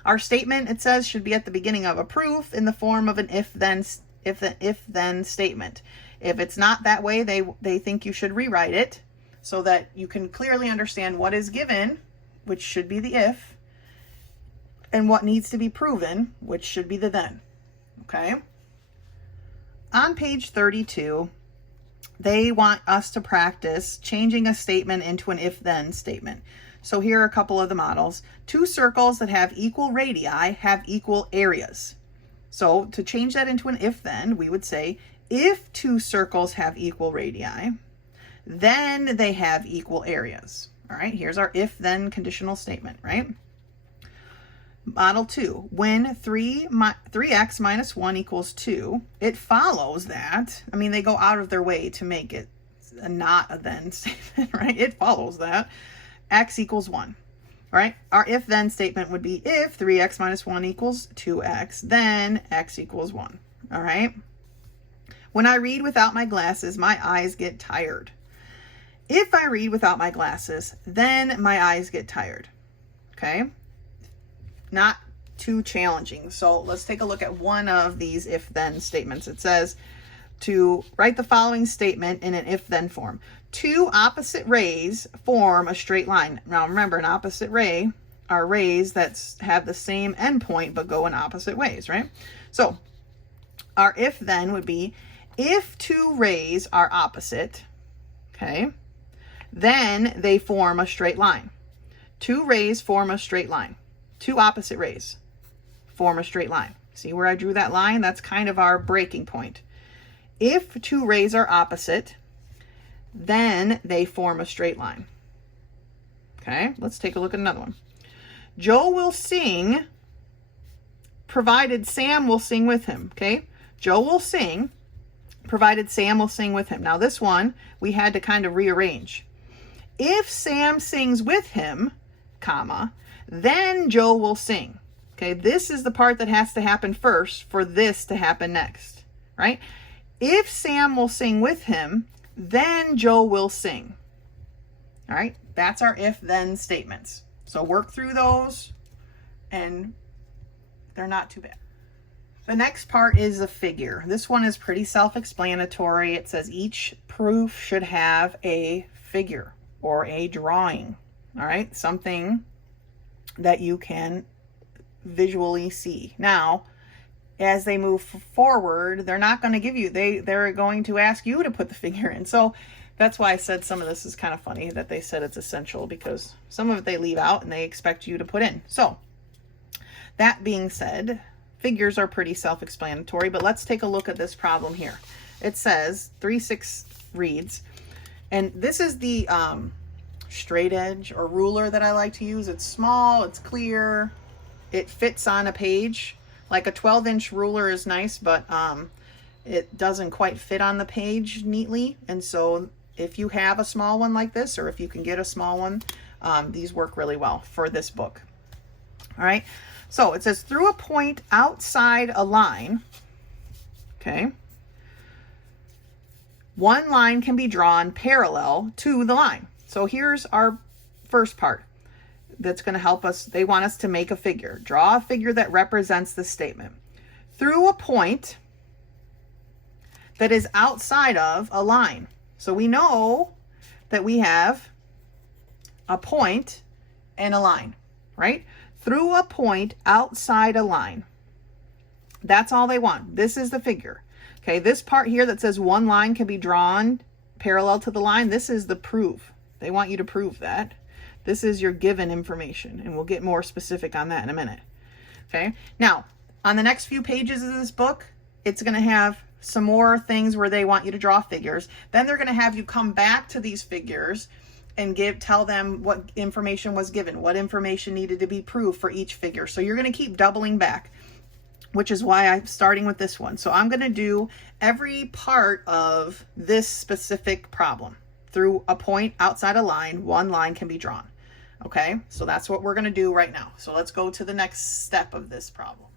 Our statement, it says, should be at the beginning of a proof in the form of an if-then statement. If it's not that way, they think you should rewrite it so that you can clearly understand what is given, which should be the if, and what needs to be proven, which should be the then. Okay? On page 32, they want us to practice changing a statement into an if-then statement. So here are a couple of the models. 2 circles that have equal radii have equal areas. So to change that into an if-then, we would say, if 2 circles have equal radii, then they have equal areas. All right, here's our if-then conditional statement, right? Model 2, when 3x minus 1 equals 2, it follows that, I mean, they go out of their way to make it not a then statement, right? It follows that x equals 1, right? Our if-then statement would be if 3x minus 1 equals 2x, then x equals 1, all right? When I read without my glasses, my eyes get tired. If I read without my glasses, then my eyes get tired, okay? Not too challenging. So let's take a look at one of these if-then statements. It says to write the following statement in an if-then form. 2 opposite rays form a straight line. Now remember, an opposite ray are rays that have the same endpoint but go in opposite ways, right? So our if-then would be if 2 rays are opposite, okay, then they form a straight line. Two rays form a straight line. Two opposite rays form a straight line. See where I drew that line? That's kind of our breaking point. If two rays are opposite, then they form a straight line. Okay, let's take a look at another one. Joe will sing, provided Sam will sing with him. Okay, Joe will sing, provided Sam will sing with him. Now this one, we had to kind of rearrange. If Sam sings with him, comma, then Joe will sing. Okay, this is the part that has to happen first for this to happen next, right? If Sam will sing with him, then Joe will sing. All right, that's our if-then statements. So work through those, and they're not too bad. The next part is a figure. This one is pretty self-explanatory. It says each proof should have a figure or a drawing. All right, something that you can visually see. Now, as they move forward, they're not going to give you, they're going to ask you to put the figure in. So that's why I said some of this is kind of funny that they said it's essential, because some of it they leave out and they expect you to put in. So that being said, figures are pretty self-explanatory, but let's take a look at this problem here. It says 3-6 reads, and this is the straight edge or ruler that I like to use. It's small, it's clear, it fits on a page. Like a 12-inch ruler is nice, but it doesn't quite fit on the page neatly. And so if you have a small one like this, or if you can get a small one, these work really well for this book. All right, so it says through a point outside a line, okay, one line can be drawn parallel to the line. So here's our first part that's going to help us. They want us to make a figure. Draw a figure that represents the statement. Through a point that is outside of a line. So we know that we have a point and a line, right? Through a point outside a line. That's all they want. This is the figure. Okay, this part here that says one line can be drawn parallel to the line, this is the proof. They want you to prove that. This is your given information, and we'll get more specific on that in a minute. Okay, now on the next few pages of this book, it's going to have some more things where they want you to draw figures. Then they're going to have you come back to these figures and tell them what information was given, what information needed to be proved for each figure. So you're going to keep doubling back, which is why I'm starting with this one. So I'm going to do every part of this specific problem. Through a point outside a line, one line can be drawn. Okay, so that's what we're going to do right now. So let's go to the next step of this problem.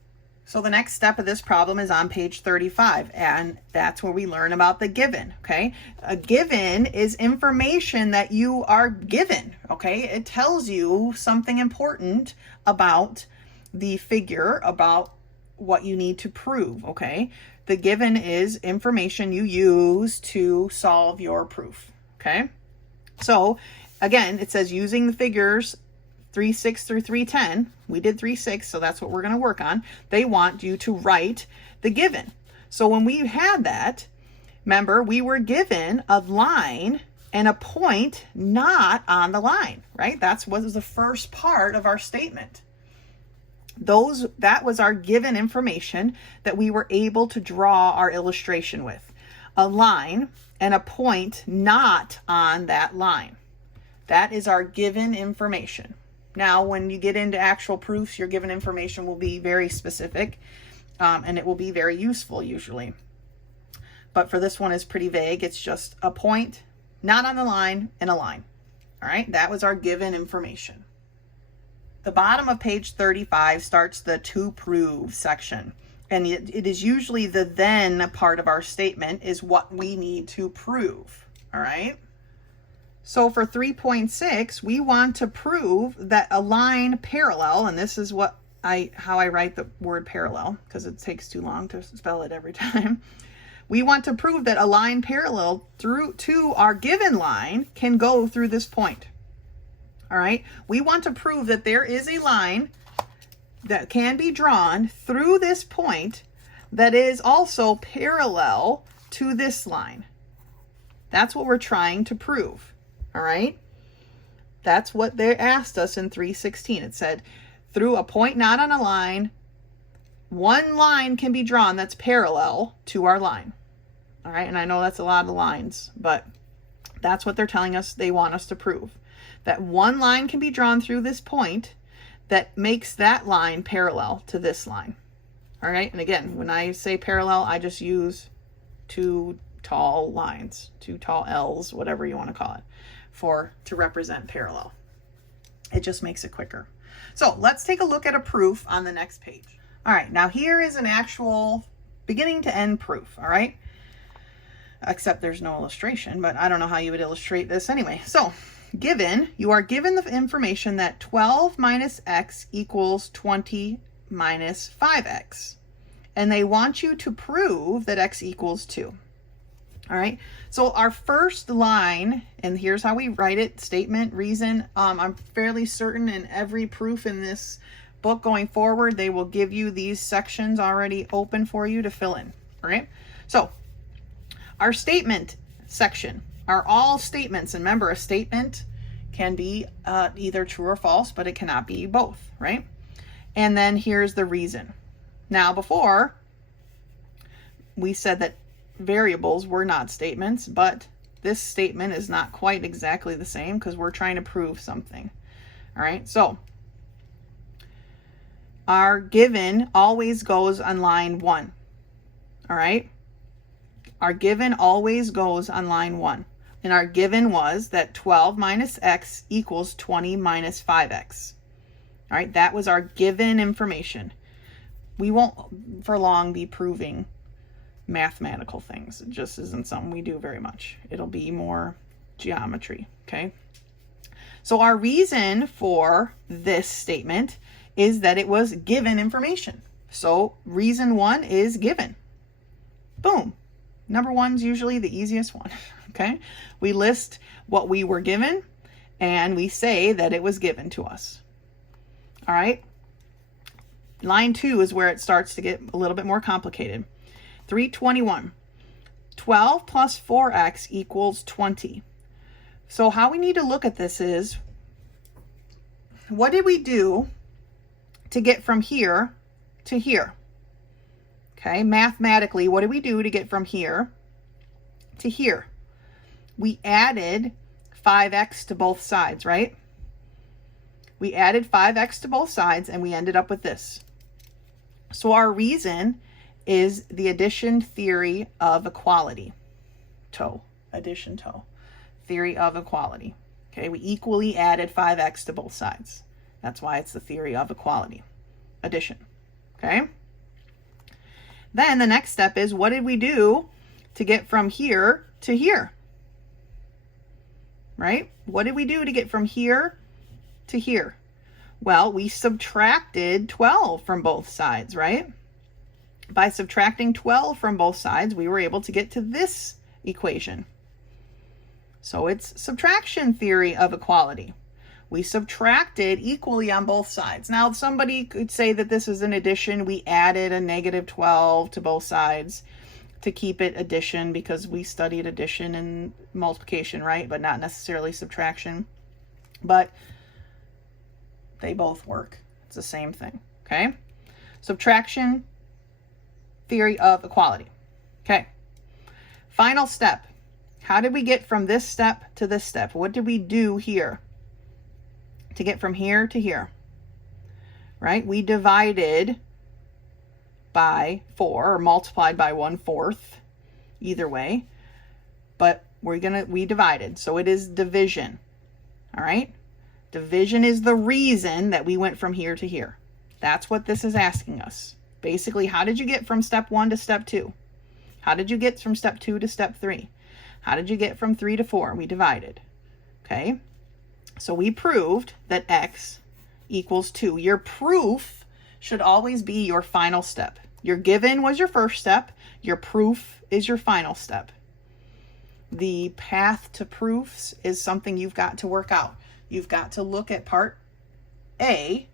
So the next step of this problem is on page 35, and that's where we learn about the given. Okay, a given is information that you are given. Okay, it tells you something important about the figure, about what you need to prove. Okay, the given is information you use to solve your proof. Okay, so again, it says using the figures 3-6 through 3-10. We did 3-6, so that's what we're going to work on. They want you to write the given. So when we had that, remember, we were given a line and a point not on the line, right? That's what was the first part of our statement. That was our given information that we were able to draw our illustration with. A line and a point not on that line. That is our given information. Now, when you get into actual proofs, your given information will be very specific, and it will be very useful usually. But for this one, it's pretty vague. It's just a point not on the line and a line. All right, that was our given information. The bottom of page 35 starts the to prove section. And it is usually the then part of our statement is what we need to prove. All right. So for 3.6, we want to prove that a line parallel, and this is how I write the word parallel because it takes too long to spell it every time. We want to prove that a line parallel to our given line can go through this point. All right. We want to prove that there is a line that can be drawn through this point that is also parallel to this line. That's what we're trying to prove. All right. That's what they asked us in 3:16. It said, through a point not on a line, one line can be drawn that's parallel to our line. All right. And I know that's a lot of lines, but that's what they're telling us they want us to prove. That one line can be drawn through this point that makes that line parallel to this line. All right. And again, when I say parallel, I just use two tall lines, two tall L's, whatever you want to call it, to represent parallel. It just makes it quicker. So let's take a look at a proof on the next page. All right. Now here is an actual beginning to end proof. All right. Except there's no illustration, but I don't know how you would illustrate this anyway. So you are given the information that 12 minus x equals 20 minus 5x. And they want you to prove that x equals 2. All right. So our first line, and here's how we write it, statement, reason. I'm fairly certain in every proof in this book going forward, they will give you these sections already open for you to fill in. All right. So our statement section are all statements. And remember, a statement can be either true or false, but it cannot be both, right? And then here's the reason. Now, before, we said that variables were not statements, but this statement is not quite exactly the same because we're trying to prove something. All right, so our given always goes on line 1. All right, our given always goes on line 1. And our given was that 12 minus x equals 20 minus 5x. All right, that was our given information. We won't for long be proving mathematical things. It just isn't something we do very much. It'll be more geometry, okay? So our reason for this statement is that it was given information. So reason 1 is given. Boom. Number 1's usually the easiest one, okay? We list what we were given and we say that it was given to us. All right? Line 2 is where it starts to get a little bit more complicated. 321. 12 plus 4x equals 20. So how we need to look at this is, what did we do to get from here to here? Okay, mathematically, what did we do to get from here to here? We added 5x to both sides, right? We added 5x to both sides and we ended up with this. So our reason is the addition theory of equality. Addition theory of equality. Okay, we equally added 5x to both sides. That's why it's the theory of equality. Addition. Okay? Then the next step is, what did we do to get from here to here? Right? What did we do to get from here to here? Well, we subtracted 12 from both sides, right? By subtracting 12 from both sides, we were able to get to this equation. So it's subtraction theory of equality. We subtracted equally on both sides. Now, somebody could say that this is an addition. We added a negative 12 to both sides to keep it addition because we studied addition and multiplication, right? But not necessarily subtraction. But they both work. It's the same thing, okay? Subtraction theory of equality. Okay. Final step. How did we get from this step to this step? What did we do here to get from here to here? Right? We divided by 4 or multiplied by 1/4. Either way. But we divided. So it is division. All right? Division is the reason that we went from here to here. That's what this is asking us. Basically, how did you get from step 1 to step 2? How did you get from step 2 to step 3? How did you get from 3 to 4? We divided. Okay? So we proved that x equals 2. Your proof should always be your final step. Your given was your first step. Your proof is your final step. The path to proofs is something you've got to work out. You've got to look at part A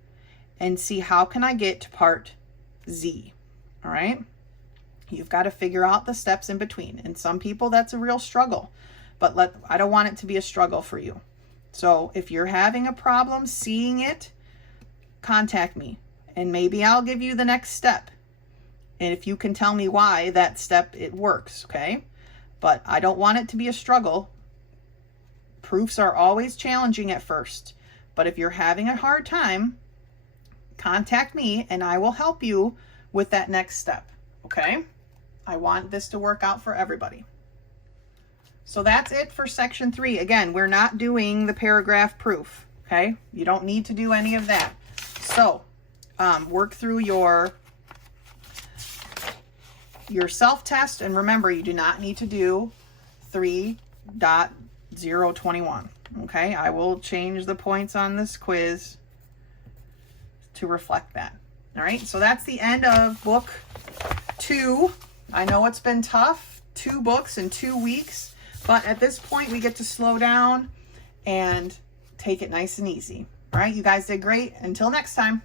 and see, how can I get to part Z? All right? You've got to figure out the steps in between. And some people, that's a real struggle. but I don't want it to be a struggle for you. So if you're having a problem seeing it, contact me and maybe I'll give you the next step. And if you can tell me why that step, it works, okay? But I don't want it to be a struggle. Proofs are always challenging at first. But if you're having a hard time, contact me and I will help you with that next step, okay? I want this to work out for everybody. So that's it for section 3. Again, we're not doing the paragraph proof, okay? You don't need to do any of that. So work through your self-test, and remember, you do not need to do 3.021, okay? I will change the points on this quiz to reflect that. All right, so that's the end of book 2. I know it's been tough, 2 books in 2 weeks, but at this point we get to slow down and take it nice and easy. All right, you guys did great. Until next time.